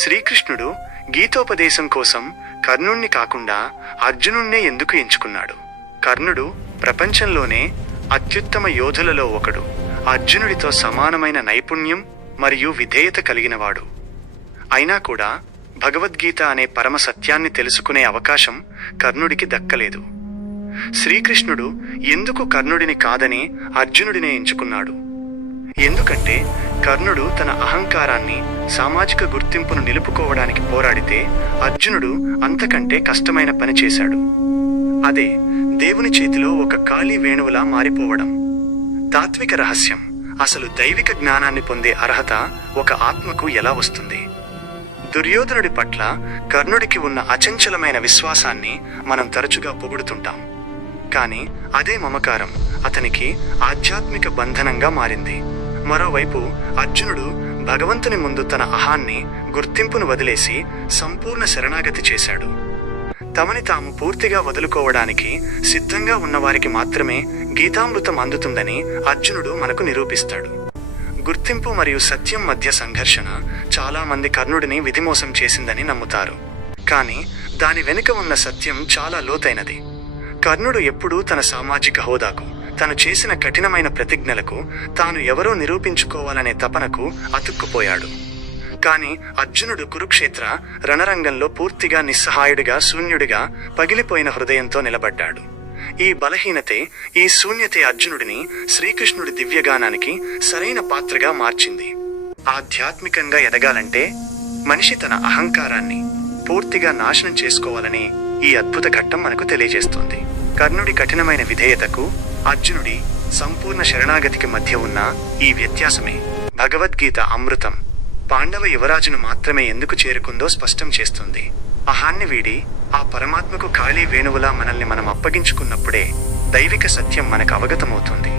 శ్రీకృష్ణుడు గీతోపదేశం కోసం కర్ణుణ్ణి కాకుండా అర్జునుణ్ణే ఎందుకు ఎంచుకున్నాడు? కర్ణుడు ప్రపంచంలోనే అత్యుత్తమ యోధులలో ఒకడు. అర్జునుడితో సమానమైన నైపుణ్యం మరియు విధేయత కలిగినవాడు. అయినా కూడా భగవద్గీత అనే పరమ సత్యాన్ని తెలుసుకునే అవకాశం కర్ణుడికి దక్కలేదు. శ్రీకృష్ణుడు ఎందుకు కర్ణుడిని కాదని అర్జునుడినే ఎంచుకున్నాడు? ఎందుకంటే కర్ణుడు తన అహంకారాన్ని, సామాజిక గుర్తింపును నిలుపుకోవడానికి పోరాడితే అర్జునుడు అంతకంటే కష్టమైన పని చేశాడు. అదే దేవుని చేతిలో ఒక ఖాళీ వేణువులా మారిపోవడం. తాత్విక రహస్యం: అసలు దైవిక జ్ఞానాన్ని పొందే అర్హత ఒక ఆత్మకు ఎలా వస్తుంది? దుర్యోధనుడి పట్ల కర్ణుడికి ఉన్న అచంచలమైన విశ్వాసాన్ని మనం తరచుగా పొగుడుతుంటాం. కానీ అదే మమకారం అతనికి ఆధ్యాత్మిక బంధనంగా మారింది. మరోవైపు అర్జునుడు భగవంతుని ముందు తన అహాన్ని, గుర్తింపును వదిలేసి సంపూర్ణ శరణాగతి చేశాడు. తమని తాము పూర్తిగా వదులుకోవడానికి సిద్ధంగా ఉన్నవారికి మాత్రమే గీతామృతం అందుతుందని అర్జునుడు మనకు నిరూపిస్తాడు. గుర్తింపు మరియు సత్యం మధ్య సంఘర్షణ చాలా మంది కర్ణుడిని విధిమోసం చేసిందని నమ్ముతారు. కానీ దాని వెనుక ఉన్న సత్యం చాలా లోతైనది. కర్ణుడు ఎప్పుడూ తన సామాజిక హోదాకు, తను చేసిన కఠినమైన ప్రతిజ్ఞలకు, తాను ఎవరో నిరూపించుకోవాలనే తపనకు అతుక్కుపోయాడు. కానీ అర్జునుడు కురుక్షేత్ర రణరంగంలో పూర్తిగా నిస్సహాయుడిగా, శూన్యుడిగా, పగిలిపోయిన హృదయంతో నిలబడ్డాడు. ఈ బలహీనతే, ఈ శూన్యతే అర్జునుడిని శ్రీకృష్ణుడి దివ్యగానానికి సరైన పాత్రగా మార్చింది. ఆధ్యాత్మికంగా ఎదగాలంటే మనిషి తన అహంకారాన్ని పూర్తిగా నాశనం చేసుకోవాలని ఈ అద్భుత ఘట్టం మనకు తెలియజేస్తోంది. కర్ణుడి కఠినమైన విధేయతకు, అర్జునుడి సంపూర్ణ శరణాగతికి మధ్య ఉన్న ఈ వ్యత్యాసమే భగవద్గీత అమృతం పాండవ యువరాజును మాత్రమే ఎందుకు చేరుకుందో స్పష్టం చేస్తుంది. అహాన్ని వీడి ఆ పరమాత్మకు ఖాళీ వేణువులా మనల్ని మనం అప్పగించుకున్నప్పుడే దైవిక సత్యం మనకు అవగతమవుతుంది.